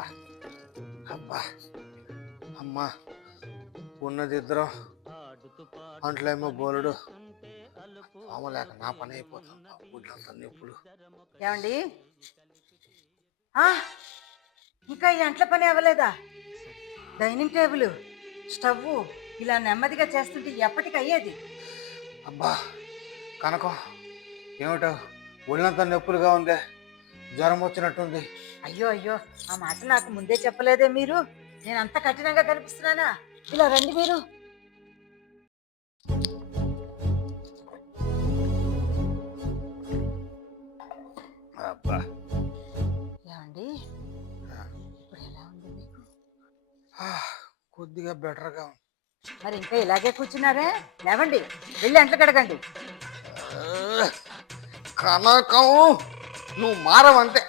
అబ్బా అబ్బా అమ్మా ఉన్నది ఇద్దరం అంట్లేమో బోలుడు లేక నా పని అయిపోతుంది ఊళ్ళంతా నొప్పులు. ఏమండి ఇంకా ఈ అంట్ల పని అవ్వలేదా? డైనింగ్ టేబుల్ స్టవ్ ఇలా నెమ్మదిగా చేస్తుంటే ఎప్పటికి అయ్యేది. అబ్బా కనకం ఏమిటో ఒళ్ళంతా నొప్పులుగా ఉంది, జ్వరం వచ్చినట్టుంది. అయ్యో అయ్యో, ఆ మాట నాకు ముందే చెప్పలేదే మీరు. నేను అంత కఠినంగా కనిపిస్తున్నానా? ఇలా రండి మీరు. అబ్బా ఏమండి ఇప్పుడు ఎలా ఉంది మీకు? కొద్దిగా బెటర్గా ఉంది. మరి ఇంకా ఇలాగే కూర్చున్నారే? లేవండి, వెళ్ళి అంట్లు కడగండి. కనకం నువ్వు మారవంతే.